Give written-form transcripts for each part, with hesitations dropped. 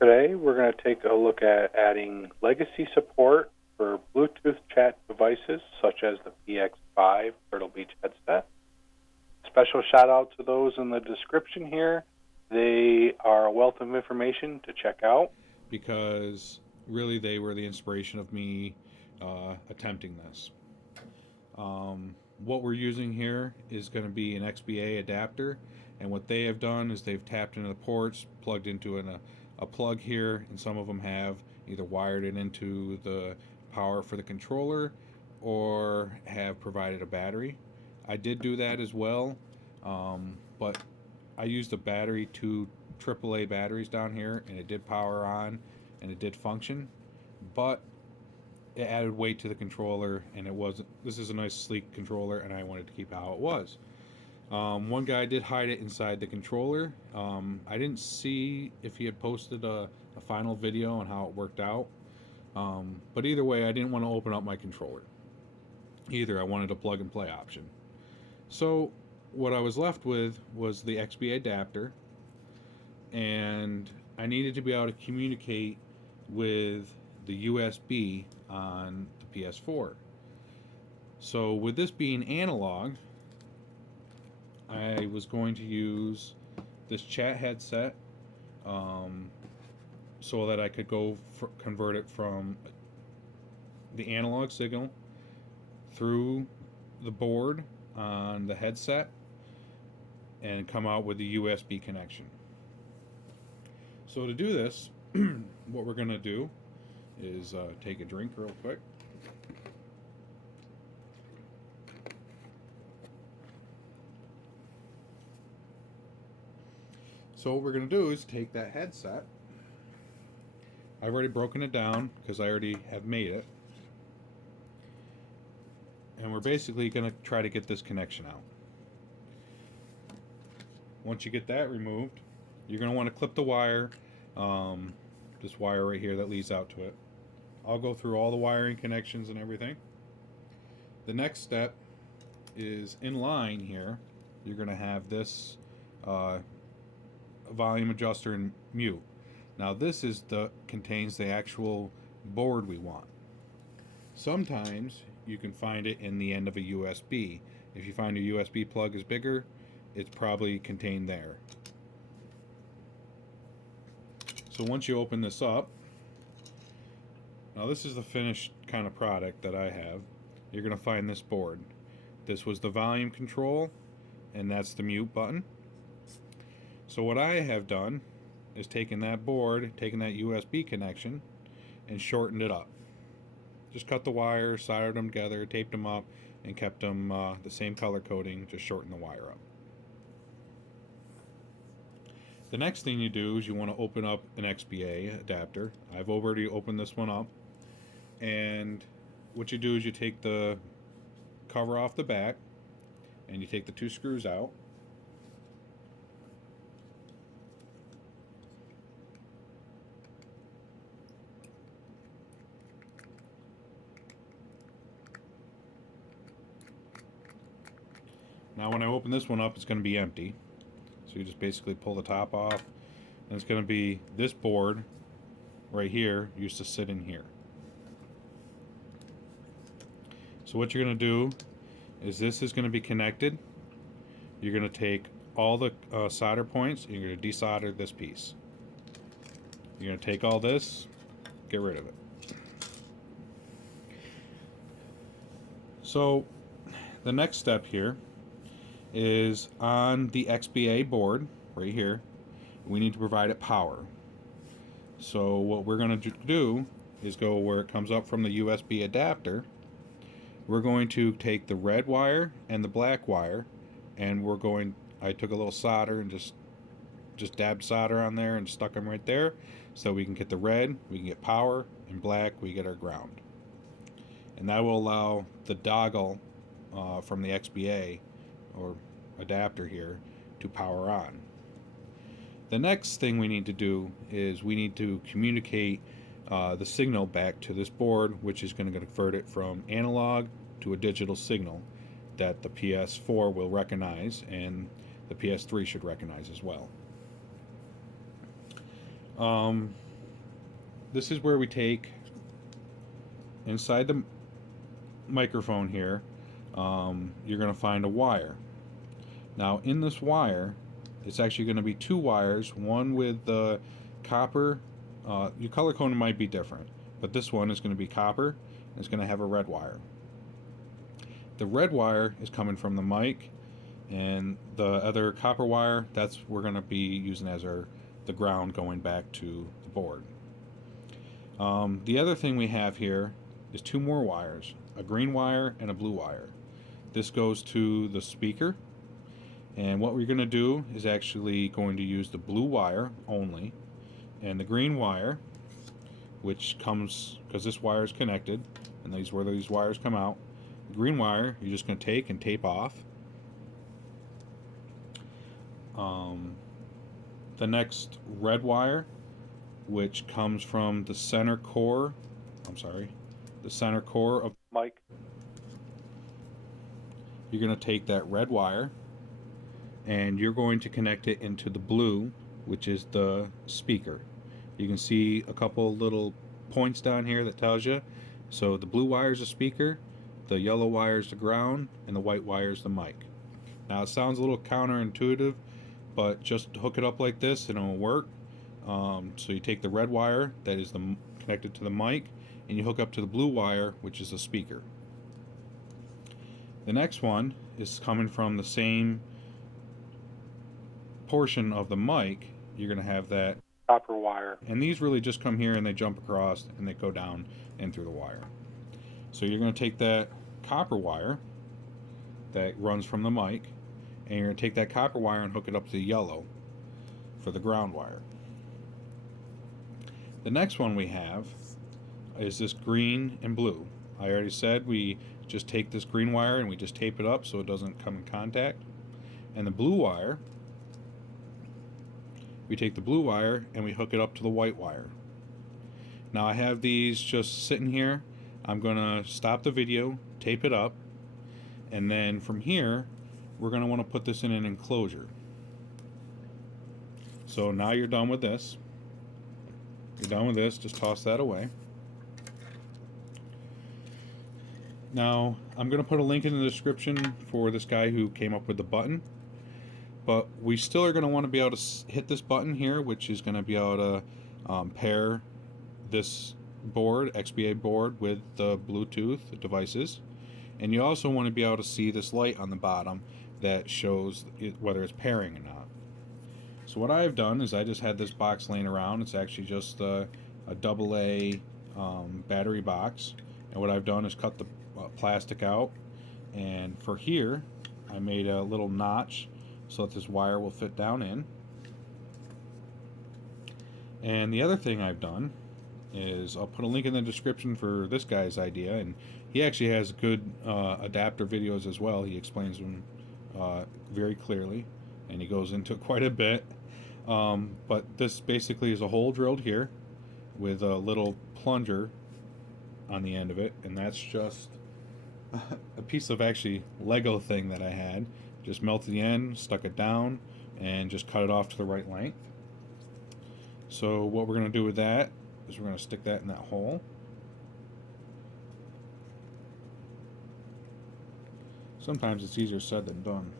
Today, we're going to take a look at adding legacy support for Bluetooth chat devices such as the PX5 Turtle Beach headset. Special shout out to those in the description here. They are a wealth of information to check out. Because really they were the inspiration of me attempting this. What we're using here is going to be an XBA adapter, and what they have done is they've tapped into the ports, plugged into a plug here, and some of them have either wired it into the power for the controller or have provided a battery. I did do that as well, but I used a battery, two AAA batteries down here, and it did power on and it did function, but it added weight to the controller, and it wasn't. This is a nice sleek controller, and I wanted to keep it how it was. One guy did hide it inside the controller. I didn't see if he had posted a final video on how it worked out, but either way, I didn't want to open up my controller either. I wanted a plug and play option. So what I was left with was the XBA adapter, and I needed to be able to communicate with the USB on the PS4. So with this being analog, I was going to use this chat headset so that I could convert it from the analog signal through the board on the headset and come out with the USB connection. So to do this, what we're going to do is take a drink real quick. So what we're going to do is take that headset. I've already broken it down because I already have made it. And we're basically going to try to get this connection out. Once you get that removed, you're going to want to clip the wire, this wire right here that leads out to it. I'll go through all the wiring connections and everything. The next step is in line here, you're going to have this volume adjuster and mute. Now this is contains the actual board we want. Sometimes you can find it in the end of a USB. If you find a USB plug is bigger, it's probably contained there. So once you open this up, now this is the finished kind of product that I have. You're going to find this board. This was the volume control, and that's the mute button. So what I have done is taken that board, taken that USB connection, and shortened it up. Just cut the wires, soldered them together, taped them up, and kept them the same color coding, just shorten the wire up. The next thing you do is you want to open up an XBA adapter. I've already opened this one up. And what you do is you take the cover off the back and you take the two screws out. Now when I open this one up, it's going to be empty. So you just basically pull the top off, and it's going to be this board right here used to sit in here. So what you're going to do is this is going to be connected. You're going to take all the solder points and you're going to desolder this piece. You're going to take all this, get rid of it. So the next step here is on the XBA board right here, we need to provide it power. So what we're going to do is go where it comes up from the USB adapter. We're going to take the red wire and the black wire, and I took a little solder and just dabbed solder on there and stuck them right there, so we can get the red, we can get power, and black, we get our ground. And that will allow the dongle from the XBA or adapter here to power on. The next thing we need to do is we need to communicate the signal back to this board, which is going to convert it from analog to a digital signal that the PS4 will recognize and the PS3 should recognize as well. this is where we take inside the microphone here. You're going to find a wire. Now in this wire, it's actually going to be two wires, one with the copper. Your color code might be different, but this one is going to be copper and it's going to have a red wire. The red wire is coming from the mic, and the other copper wire, that's we're going to be using as the ground going back to the board. The other thing we have here is two more wires, a green wire and a blue wire. This goes to the speaker, and what we're going to do is actually going to use the blue wire only, and the green wire, which comes, because this wire is connected, and these where these wires come out, the green wire you're just going to take and tape off. The next red wire, which comes from the center core, the center core of the mic, you're going to take that red wire and you're going to connect it into the blue, which is the speaker. You can see a couple little points down here that tells you. So the blue wire is the speaker, the yellow wire is the ground, and the white wire is the mic. Now it sounds a little counterintuitive, but just hook it up like this and it'll work. So you take the red wire that is connected to the mic, and you hook up to the blue wire, which is the speaker. The next one is coming from the same portion of the mic. You're going to have that copper wire, and these really just come here and they jump across and they go down and through the wire. So you're going to take that copper wire that runs from the mic, and you're going to take that copper wire and hook it up to the yellow for the ground wire. The next one we have is this green and blue. I already said we just take this green wire and we just tape it up so it doesn't come in contact. And the blue wire, we take the blue wire and we hook it up to the white wire. Now I have these just sitting here. I'm going to stop the video, tape it up, and then from here we're going to want to put this in an enclosure. So now you're done with this. You're done with this, just toss that away. Now I'm going to put a link in the description for this guy who came up with the button, but we still are going to want to be able to hit this button here, which is going to be able to pair this board, XBA board, with the Bluetooth devices. And you also want to be able to see this light on the bottom that shows whether it's pairing or not. So what I've done is I just had this box laying around. It's actually just a AA battery box, and what I've done is cut the plastic out, and for here I made a little notch so that this wire will fit down in. And the other thing I've done is I'll put a link in the description for this guy's idea, and he actually has good adapter videos as well. He explains them very clearly, and he goes into quite a bit. But this basically is a hole drilled here with a little plunger on the end of it, and that's just a piece of actually Lego thing that I had. Just melted the end, stuck it down, and just cut it off to the right length. So what we're going to do with that is we're going to stick that in that hole. Sometimes it's easier said than done.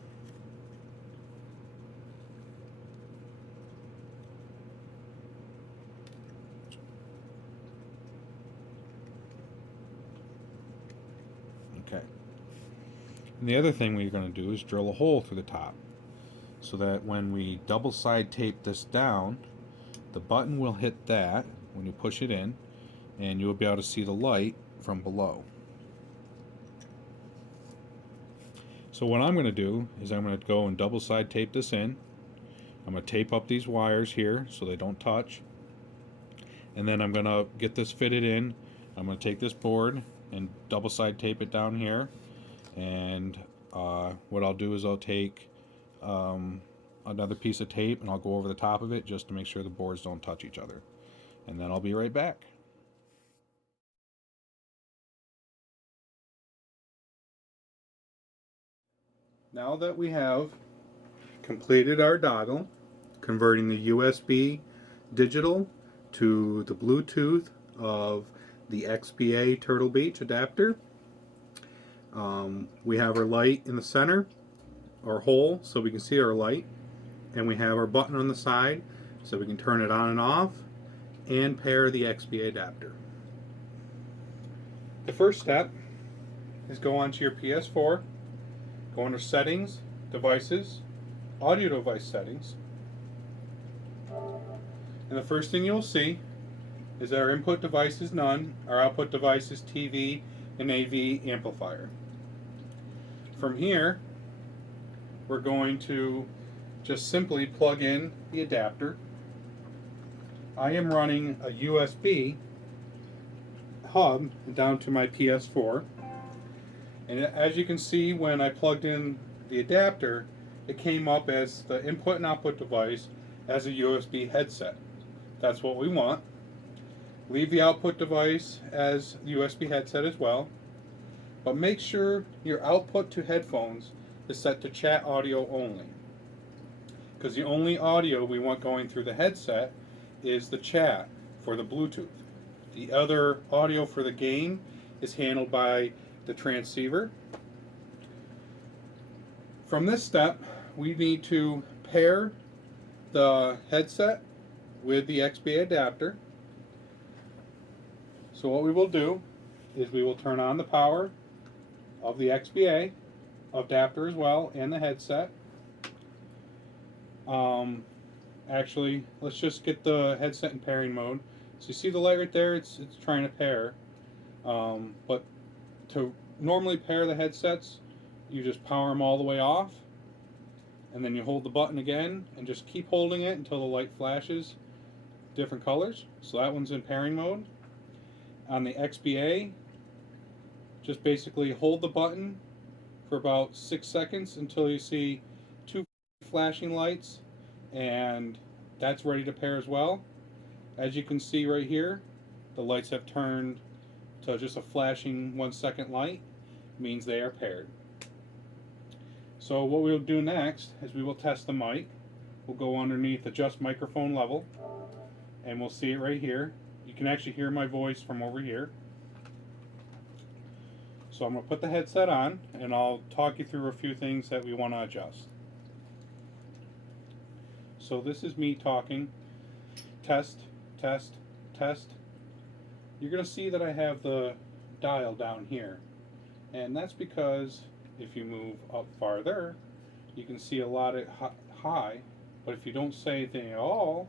Okay. And the other thing we're going to do is drill a hole through the top, so that when we double side tape this down, the button will hit that when you push it in, and you'll be able to see the light from below. So what I'm going to do is I'm going to go and double side tape this in. I'm going to tape up these wires here so they don't touch, and then I'm going to get this fitted in. I'm going to take this board and double side tape it down here, and what I'll do is I'll take another piece of tape and I'll go over the top of it just to make sure the boards don't touch each other, and then I'll be right back. Now that we have completed our dongle, converting the USB digital to the Bluetooth of the XBA Turtle Beach adapter. We have our light in the center, our hole, so we can see our light, and we have our button on the side so we can turn it on and off and pair the XBA adapter. The first step is go onto your PS4, go under Settings, Devices, Audio Device Settings, and the first thing you'll see is our input device is none, our output device is TV and AV amplifier. From here, we're going to just simply plug in the adapter. I am running a USB hub down to my PS4, and as you can see, when I plugged in the adapter, it came up as the input and output device as a USB headset. That's what we want. Leave the output device as the USB headset as well, but make sure your output to headphones is set to chat audio only, because the only audio we want going through the headset is the chat for the Bluetooth. The other audio for the game is handled by the transceiver. From this step, we need to pair the headset with the XBA adapter. So what we will do is we will turn on the power of the XBA adapter as well and the headset. Actually, let's just get the headset in pairing mode. So you see the light right there, it's trying to pair. But to normally pair the headsets, you just power them all the way off, and then you hold the button again and just keep holding it until the light flashes different colors. So that one's in pairing mode. On the XBA, just basically hold the button for about 6 seconds until you see 2 flashing lights, and that's ready to pair as well. As you can see right here, the lights have turned to just a flashing 1 second light. It means they are paired. So what we'll do next is we will test the mic. We'll go underneath adjust microphone level, and we'll see it right here. You can actually hear my voice from over here. So I'm going to put the headset on, and I'll talk you through a few things that we want to adjust. So this is me talking. Test, test, test. You're going to see that I have the dial down here. And that's because if you move up farther, you can see a lot of high. But if you don't say anything at all,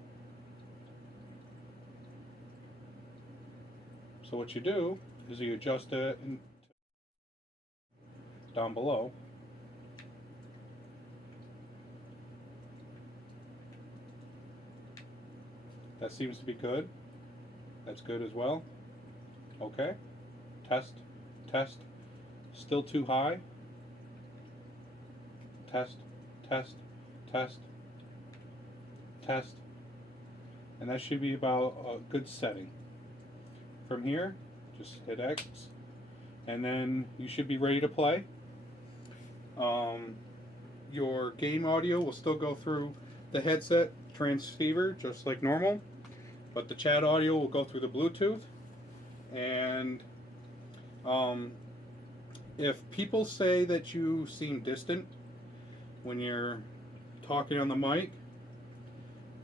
so what you do is you adjust it down below. That seems to be good. That's good as well. Okay. Test, test. Still too high. Test, test, test, test. And that should be about a good setting. From here, just hit X, and then you should be ready to play. Your game audio will still go through the headset transceiver just like normal, but the chat audio will go through the Bluetooth. And if people say that you seem distant when you're talking on the mic,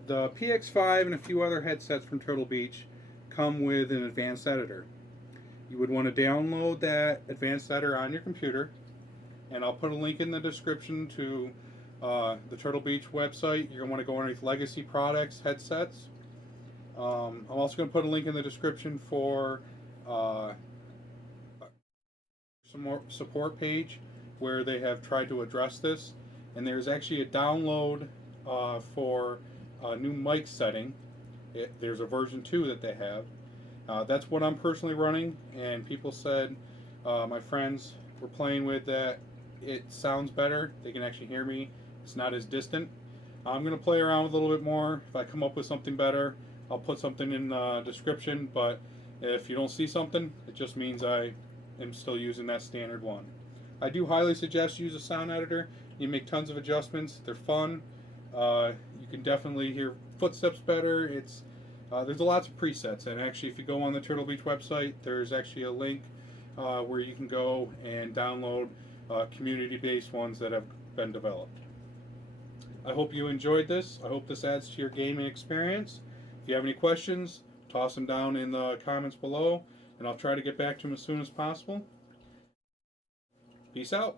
the PX5 and a few other headsets from Turtle Beach come with an advanced editor. You would want to download that advanced editor on your computer, and I'll put a link in the description to the Turtle Beach website. You're going to want to go underneath Legacy Products headsets. I'm also going to put a link in the description for some more support page where they have tried to address this, and there's actually a download for a new mic setting. There's a version 2 that they have. That's what I'm personally running, and people said, my friends were playing with that, it sounds better. They can actually hear me. It's not as distant. I'm going to play around with a little bit more. If I come up with something better, I'll put something in the description, but if you don't see something, it just means I am still using that standard one. I do highly suggest you use a sound editor. You make tons of adjustments. They're fun. You can definitely hear footsteps better. There's lots of presets, and actually, if you go on the Turtle Beach website, there's actually a link where you can go and download community-based ones that have been developed. I hope you enjoyed this. I hope this adds to your gaming experience. If you have any questions, toss them down in the comments below, and I'll try to get back to them as soon as possible. Peace out.